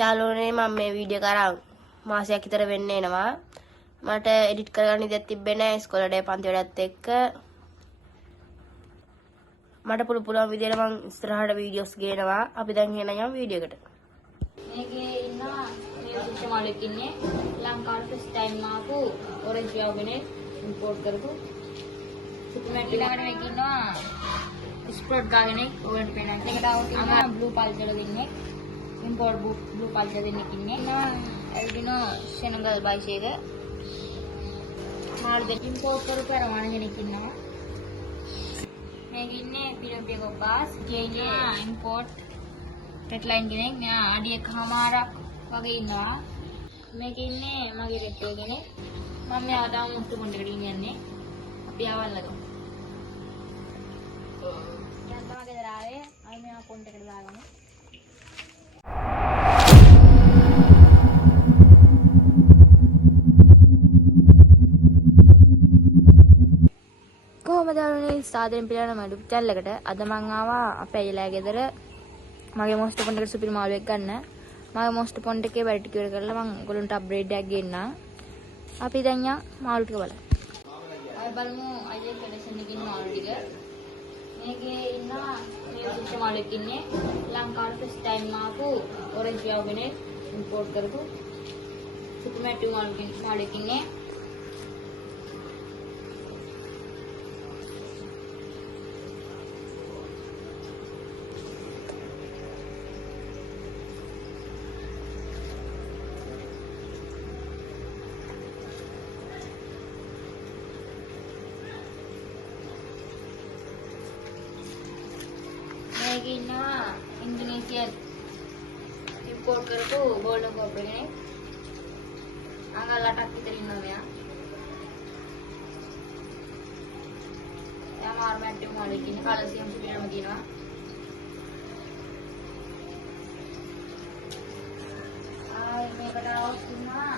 යාළුවනේ මම මේ වීඩියෝ කරා මාසයක් විතර වෙන්න එනවා. මට එඩිට් කරගන්න ඉඩක් තිබ්බේ නැහැ ඉස්කෝලේ පන්ති වැඩත් එක්ක. මට පුළුවන් විදියට මම ඉස්සරහට වීඩියෝස් ගේනවා. අපි දැන් යනවා වීඩියෝ එකට. මේකේ ඉන්නවා මේ සුෂ්ම මාළුවෙක් ඉන්නේ ලංකාවට ෆස්ට් ටයිම් ආපු ඔරෙන්ජ් ව්ලොග්නේ ඉම්පෝට් කරපු සුපර්මැට් ඊළඟට මේක ඉන්නවා ස්ප්‍රොට් ගාගෙන ඔයගොල්ලන්ට පේනවා. ඒකට આવුත් ඉන්නවා බ්ලූ පල්චර දෙන්නේ ඉම්පෝට් බ්ලූ පල්චර දෙන්නේ ඉන්නේ. ඉන්නවා එල්ඩිනෝ සෙනගල් බයිෂේක මාළු දෙක ඉම්පෝට් කරපු පරමාණ කෙනෙක් ඉන්නවා. මේක ඉන්නේ පිරම්පිය කොපාස් කියන්නේ ඉම්පෝට් ටෙට්ලයින් කෙනෙක්. මෙයා අඩිය කමාරක් වගේ ඉන්නවා. මේකේ ඉන්නේ මගේ රෙට්ටෝ කෙනෙක්. මම මෙයාව තාම මුට්ටු පොන්ඩකට ගෙනියන්නේ. අපි ආවල්ලකෝ. දැන් තමයි ගෙදර ආවේ. අපි මෙයාව පොන්ඩකට දාගමු. කොහොමද ආන්නේ සාදරෙන් පිළිගන්න මඩු channel එකට. අද මං ආවා අපේ අයියලා ගෙදර මගේ මොස්ට් පොන්ඩ් එකට සුපිරි මාළුවෙක් ගන්න. මගේ මොස්ට් පොන්ඩ් එකේ වැඩ ටික ඉවර කරලා මං ඔයගොල්ලන්ට අප්ග්‍රේඩ් එකක් ගෙන්නා. අපි දැන් යන් මාළු ටික බලමු. අපි බලමු අයියේ කලෙක්ෂන් එකේ ඉන්න මාළු ටික. මේකේ ඉන්නවා මේ සුෂ්ම මාළුවෙක් ඉන්නේ ලංකාවට ෆස්ට් ටයිම් ආපු ඔරෙන්ජ් ව්ලොග්නේ ඉම්පෝට් කරපු සුපර්මැට් මාළුවෙක් ඉන්නේ. මේකේ ඉන්නවා ඉන්දුනීසියා ඉම්පෝට් කරපු ගෝල්ඩන් කෝප් එකනේ. අඟල් 8ක් විතර ඉන්නවා මෙයා. එයා මාර්මැට් එක මාළෙක් ඉන්නේ කලසියම් සුපිරම කියනවා. මේකට අවශ්‍ය ඉන්නවා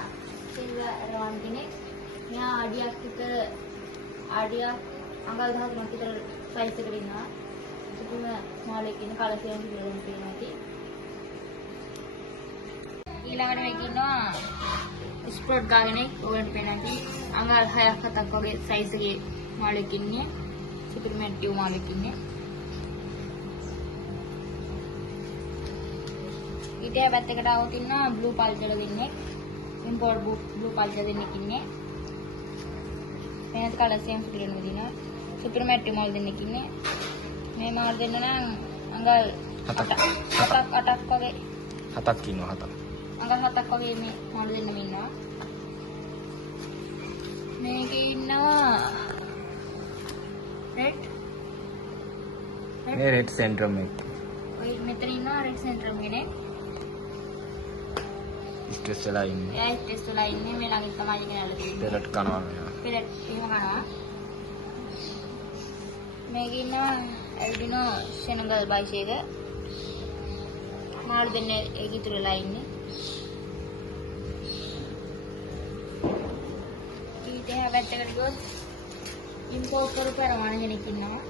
සිල්වර් රවන් කෙනෙක්. මෙයා අඩියක් විතර අඟල් 13ක් විතර සයිස් එකකට ඉන්නවා. සුපිරම මාළෙක් ඉන්න කලසියම් සුපිරම කියනවා ඇති. ඊළඟට මේක ඉන්නවා ස්ප්‍රොට් ගාගෙන ඔයගොල්ලන්ට පේනවා ඇති. අඟල් 6ක් 7ක් වගේ සයිස් එකේ මාළෙක් ඉන්නේ. සුපිරමැට් ටියු මාළෙක් ඉන්නේ. ඊට පැත්තකට આવුත් ඉන්නවා බ්ලූ පල්චර දෙන්නේ. ඉම්පෝට් බ්ලූ පල්චර දෙන්නෙක් ඉන්නේ. මේක කලසියම් සුපිරම දිනවා. සුපිරමැට් ටියු මාළු දෙන්නෙක් ඉන්නේ. මේ මාළු දෙන්න නම් අඟල් 7ක් වගේ 7ක් ඉන්නවා 7ක්. අඟල් 7ක් වගේ මේ මාළු දෙන්නම ඉන්නවා. මේකේ ඉන්නවා රෙඩ් මේ රෙඩ් සෙන්ට්‍රම් එක. ඔය මෙතන ඉන්නවා රෙඩ් සෙන්ට්‍රම් කෙනෙක්. ස්ට්‍රෙස් වෙලා ඉන්නේ. එයා ටෙස්ට් වෙලා ඉන්නේ. මේ ළඟින් තමයි ගෙනල්ලා තියෙන්නේ. පෙරට් කනවා මෙයා. පෙරට් එහෙම කනවා. මේකේ ඉන්නවා එල්ඩිනෝ සෙනගල් බයිෂේක මාළු දෙන්න ඒක ඉතුරු වෙලා ඉන්නේ. ඊට පැත්තකට ගියොත් ඉම්පෝට් කරපු පරමාණ කෙනෙක් ඉන්නවා.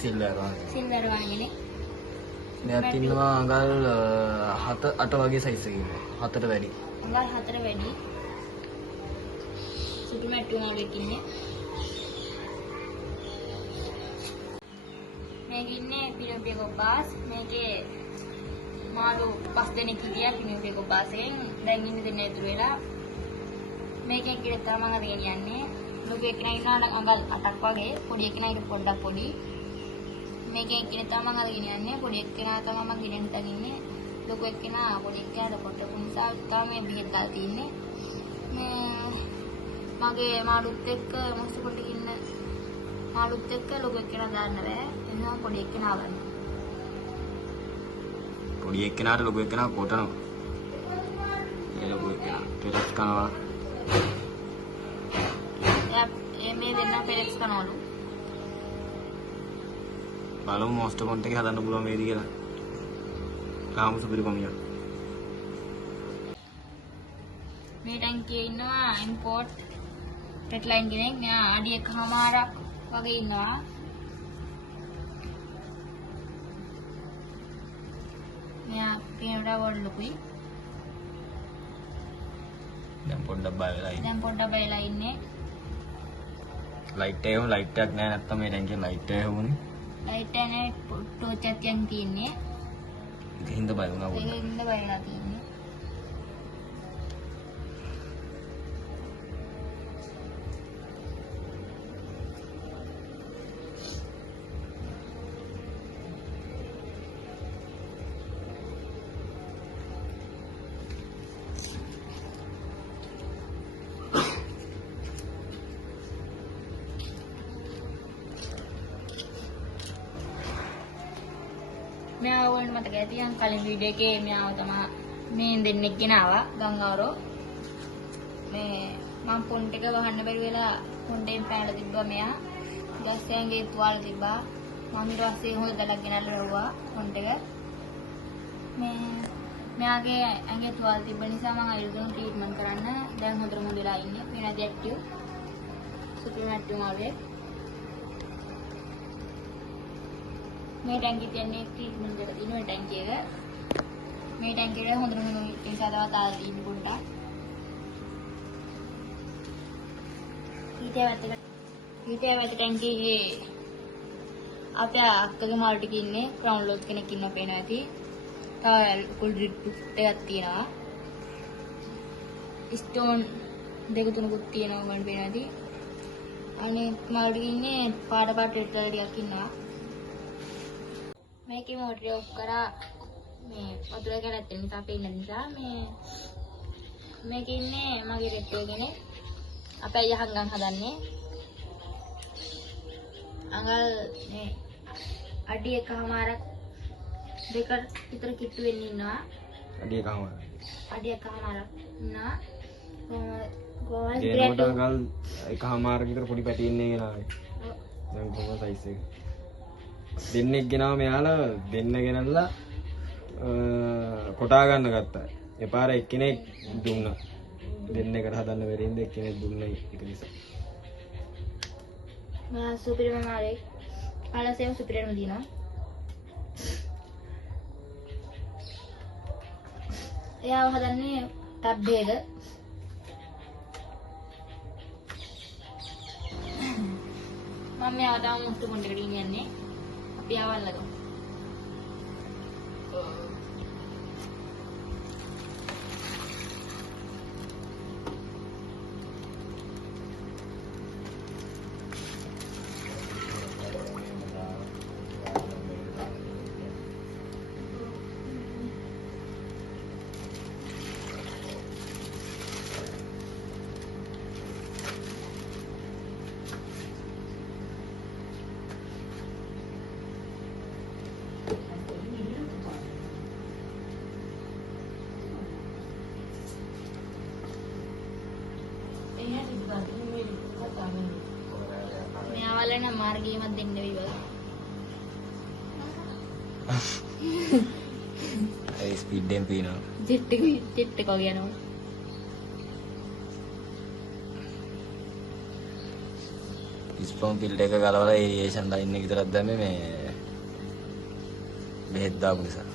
සිල්වර් වගේ. සිල්වර් වගේ කෙනෙක්. මෙයාත් ඉන්නවා අඟල් 7 8 වගේ සයිස් එකක ඉන්නවා. 4ට වැඩි. අඟල් 4 වැඩි. සුපර්මැට් මාළුවෙක් ඉන්නේ. මේකේ ඉන්නේ පිරම්පිය කොපාස්. මේකේ මාළු 5 දෙනෙක් හිටියා පිරම්පිය කොපාසෙන්. දැන් ඉන්නේ දෙන්නේ ඉතුරු වෙලා. මේකෙන් කිරේ තමයි මම ගෙනියන්නේ. ලොකු එකනා ඉන්නවා නම් අඟල් 8ක් වගේ. පොඩි එකනා ඊට පොඩ්ඩක් පොඩි. මේකෙන් කිරේ තමයි මම ගෙනියන්නේ. පොඩි එකනා තමයි මම ගෙනියන්න තනින්නේ. ලොකු එකනා පොඩි එකනාට පොඩ්ඩක් නිසා තමයි බිහෙත් දාලා තින්නේ. මගේ මාළුත් එක්ක මොස්ට් පොඩි ඉන්න මාළුත් එක්ක ලොකු එකනා දාන්න බෑ. එනවා පොඩි එකනා ගන්න. පොඩි එක්කෙනාට ලොකු එක්කෙනා කොටනවා. ඒ ලොකු එක්කෙනා පෙරට් කනවා. මේ දෙන්න පෙරෙක්ස් කනවලු. බලමු මොස්ට් පොන්ට් එකේ හදන්න පුළුවන් වේද කියලා. තාම සුපිරි කොමියක්. මේ ටැංකියේ ඉන්නවා ඉම්පෝට් ටෙට්ලයින් කෙනෙක්. මෙයා අඩිය කමාරක් වගේ ඉන්නවා. මෙයා පේනට වඩා ලොකුයි. දැන් පොඩ්ඩක් බය වෙලා ඉන්නේ. දැන් පොඩ්ඩක් බයලා ඉන්නේ. ලයිට් එකක් නෑ නැත්තම් මේ ටැංකියේ ලයිට් එක හමුනේ. ලයිට් එක නෑ ටෝච් එකක් තියෙන්නේ. ඒක හින්දා බය වුණා පොඩ්ඩක්. ඒකින්ද බයලා තියෙන්නේ. මෙයාව වුණ මතක ඇති නම් කලින් වීඩියෝ එකේ මෙයාව තමයි මේ දෙන්නෙක් ගෙනාවා ගංගාවරෝ. මේ මම ෆොන්ට් එක වහන්න බැරි වෙලා ෆොන්ටෙන් පැනලා තිබ්බා මෙයා. දැස්සයන්ගේ තුවාල තිබ්බා. මම ඊට පස්සේ හොඳ දලක් ගෙනල්ලා රවුවා ෆොන්ට් එක. මෙයාගේ ඇඟේ තුවාල තිබ්බ නිසා මම අයිල් දුන්න ට්‍රීට්මන්ට් කරන්න. දැන් හොඳට මොඳ වෙලා ඉන්නේ. වෙනදි ඇක්ටිව්. සුපිරිම ඇක්ටිව් මාළුවෙක්. මේ ටැංකිය තියන්නේ ට්‍රීට්මන්ට් එකට දින මේ ටැංකිය එක. මේ ටැංකිය එක හොඳට මොන නිසා තවත් ආලා තියෙන පොඩ්ඩක්. ඊට වැත ටැංකියේ අපේ අක්කගේ මාළු ටික ඉන්නේ ක්‍රවුන් ලොත් කෙනෙක් ඉන්නවා පේනවා ඇති. තව කුල් ඩ්‍රිප් එකක් තියෙනවා. ස්ටෝන් දෙක තුනකුත් තියෙනවා මම පේනවා ඇති. අනේ මාළු ටික ඉන්නේ පාට රෙඩ් කලර් ටිකක් ඉන්නවා. මේකේ මොටර් ඔෆ් කරා මේ වතුර කැලැත්ත නිසා පේන නිසා මේකේ ඉන්නේ මගේ රෙට්ටෝ කෙනෙක්. අපේ අයියා හංගන් හදන්නේ. අඟල් මේ අඩි එකමාරක් දෙක විතර කිට්ටු වෙන්න ඉන්නවා. අඩි එකමාරක් ඉන්නවා. කොහොමද ගේනකොට අඟල් එකමාරක් විතර පොඩි පැටි ඉන්නේ ගෙනාවේ. දැන් කොහොමද සයිස් එක? දෙන්නෙක් ගෙනාව මෙයාලා දෙන්න ගෙනල්ලා කොටා ගන්න ගත්තා. එපාර එක්කෙනෙක් දුන්නා. දෙන්නෙකුට හදන්න බැරි ඉඳ එක්කෙනෙක් දුන්නා ඒක නිසා. මා සුපිරිම මාළේ. අලසෙම සුපිරිම දිනවා. එයාව හදන්නේ ටබ් එකක. මම මෙයාව තාම මුස්තු පොන්ටකට ගෙනියන්නේ. අපි ආවල්ලද මෙයාවල නම් මාර්ගයමත් දෙන්න වෙයි වගේ. ඒ ස්පීඩ් එකෙන් පීනවා. ජෙට් එක වගේ යනවා. ඉස්පොන් පිල්ඩ් එක ගලවලා ඒරියේෂන් ලයින් එක විතරක් දැම්මේ මේ බෙහෙත් දාපු නිසා.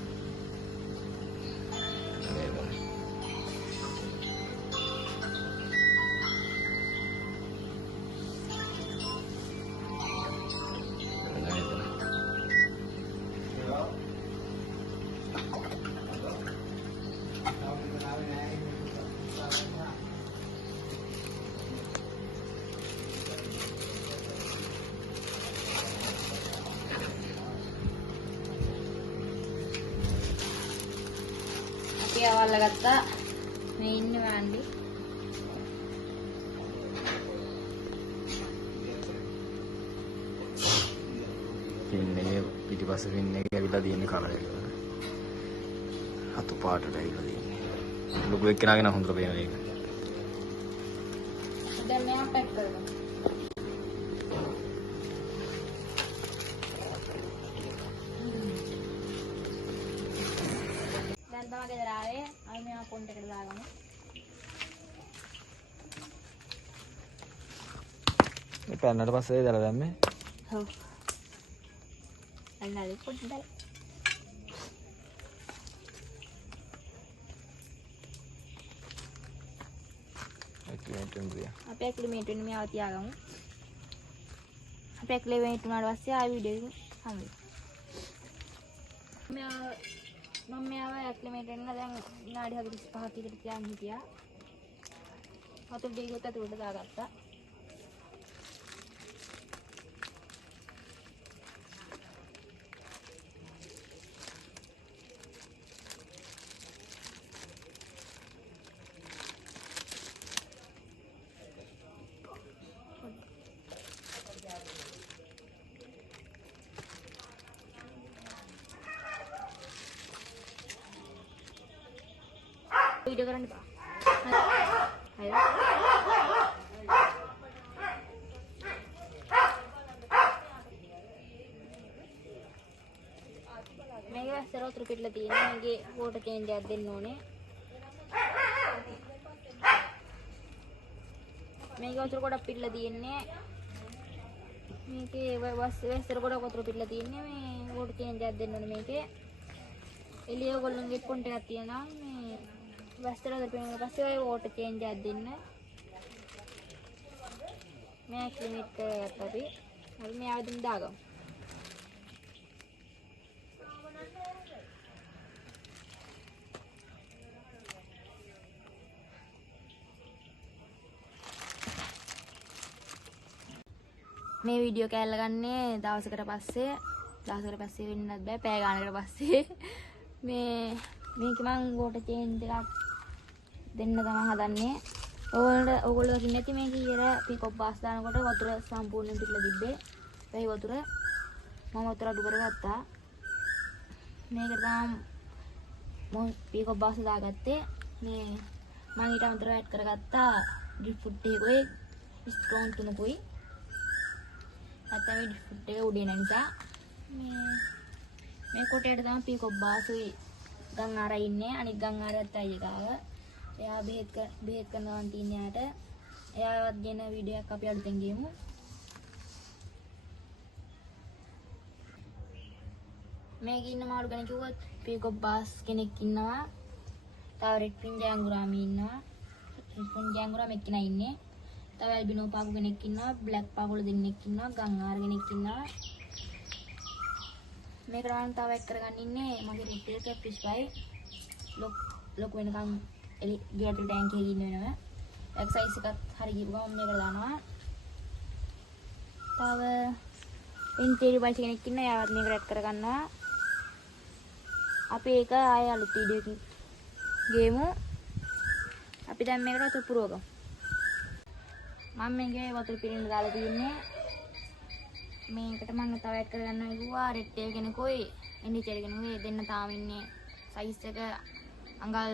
අපි අවල්ල ගත්තා. මේ ඉන්න වන්දි. පින්නේ පිටිපස්සේ පින්නේ ඇවිල්ලා තියෙන කලර් එක. අතු පාටට ඇවිල්ලා තියෙන්නේ. ලොකු එක්කෙනාගෙන හොඳට පේන එක. දැන් මෙයා පැක් කරනවා. දැන් තමයි ගෙදර ආවේ. අපි මෙයා පොන්ට් එකට දාගමු. මේ පැන්නට පස්සේ දාලා දැම්මේ. ඔව්. අන්නලි පොඩ්ඩක්. වෙනද? අපි ඇක්ලිමේට් වෙන්න මෙයාව තියාගමු. අපි ඇක්ලිමේට් වුණාට පස්සේ ආ වීඩියෝ එක හමු. මම මෙයාව ඇක්ලිමේට් වෙන්න දැන් විනාඩි 45ක් විතර තියාගෙන හිටියා. වතුර ඩීගොත් ඇතුළට දාගත්තා. वीडियो करने पा आयो මේක වැස්සර වතුර පිටලා තියෙනවා. මේකේ වෝටර් චේන්ජ් එකක් දෙන්න ඕනේ. මේක වතුර ගොඩක් පිටලා තියෙන්නේ. මේකේ වැස්සර ගොඩක් වතුර පිටලා තියෙන්නේ. මේ වෝටර් චේන්ජ් එකක් දෙන්න ඕනේ මේකේ. එළිය ඔයගොල්ලන්ගේ පොන්ට් එකක් තියෙනවා. මේ වැස්සර දෙපෙන්න පස්සේ ඔය වෝටර් චේන්ජ් එකක් දෙන්න. මේ ඇක්ලිමේට් කරගත්තා අපි. හරි මේ ආවදින් දාගමු. මේ වීඩියෝ කෑල්ල ගන්නේ දවසකට පස්සේ වෙන්නත් බෑ පැය ගානකට පස්සේ. මේක මං වෝටර් චේන්ජ් එකක් දෙන්න තමයි හදන්නේ. ඔයගොල්ලෝ දකින්න ඇති මේක ඊයර පීකොප් බාස් දානකොට වතුර සම්පූර්ණයෙන් පිටලා තිබ්බේ. ඒ වතුර මම වතුර අඩු කරගත්තා. මේකට තමයි පීකොප් බාස් දාගත්තේ. මේ මම ඊට අමතරව ඇඩ් කරගත්තා ඩ්‍රිප් ෆුඩ් එකේ ස්ට්‍රෝන් 3කුයි. නැත්නම් මේ ඩ්‍රිප් ෆුඩ් එක උඩේ නැ නිසා මේ කොටේට තමයි පීකොප් බාසුයි ගම් ආරයි ඉන්නේ. අනිත් ගම් ආරයත් අයිය ගාව. එයා බෙහෙත් කරනවා තියෙන යාට. එයාවත් ගෙන වීඩියෝ එකක් අපි අලුතෙන් ගියමු. මේක ඉන්න මාළු ගැන කිව්වොත් පීකොප් බාස් කෙනෙක් ඉන්නවා. තව රෙඩ් පින්ජාංගුරාමි ඉන්නවා. රෙඩ් පින්ජාංගුරාමි එක්කෙනා ඉන්නේ. තව ඇල්බිනෝ පාපු කෙනෙක් ඉන්නවා. බ්ලැක් පාපුල දෙන්නෙක් ඉන්නවා. ගම් ආර කෙනෙක් ඉන්නවා. මේක රාන් තව එක් කරගන්න ඉන්නේ මගේ රිට් එක ෆිෂ් ෆ්‍රයි ලොක් වෙනකම් ගියත් ටැංක් එකේ ඉන්න වෙනවා. එක්සයිස් එකත් හරි ගිහුව ගමන් මේක දානවා. තව ඉන්ටීරියර් බයිස් කෙනෙක් ඉන්න යාවත් මේක රැඩ් කරගන්නවා. අපි ඒක ආය අලුත් වීඩියෝ එකකින් ගේමු. අපි දැන් මේකට වතුර පුරවගමු. මම මේකේ වතුර පිරෙන්න දාලා තියෙන්නේ. මේකට මම තව ඇඩ් කරගන්නවා කිව්වා රෙඩ් ටේල් කෙනෙකුයි ඉන්ඩිචර් කෙනෙකුයි දෙන්න තාම ඉන්නේ. සයිස් එක අඟල්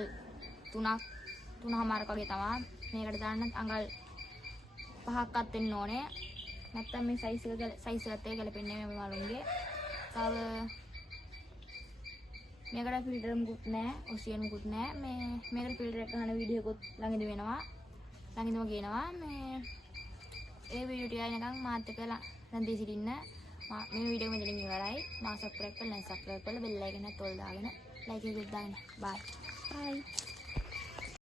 3.5ක් වගේ තමයි. මේකට දාන්න අඟල් 5ක්වත් වෙන්න ඕනේ. නැත්තම් මේ සයිස් එකත් එක්ක ගැලපෙන්නේ නැහැ මේ මාළුන්ගේ. තව මේකට ෆිල්ටර් මුකුත් නැහැ, ඔසියන් මුකුත් නැහැ. මේකට ෆිල්ටර් එක ගන්න වීඩියෝ එකත් ළඟදී වෙනවා. ළඟදීම ගේනවා. ඒ වීඩියෝ ටික ආයෙනකම් මාත් එක්ක රැඳී සිටින්න. මේ වීඩියෝ මෙතනින් ඉවරයි. මා සබ්ස්ක්‍රයිබ් කරලා බෙල් අයිකන් එකත් ඔල් දාගෙන ලයික් එකක් දාන්න. බයි.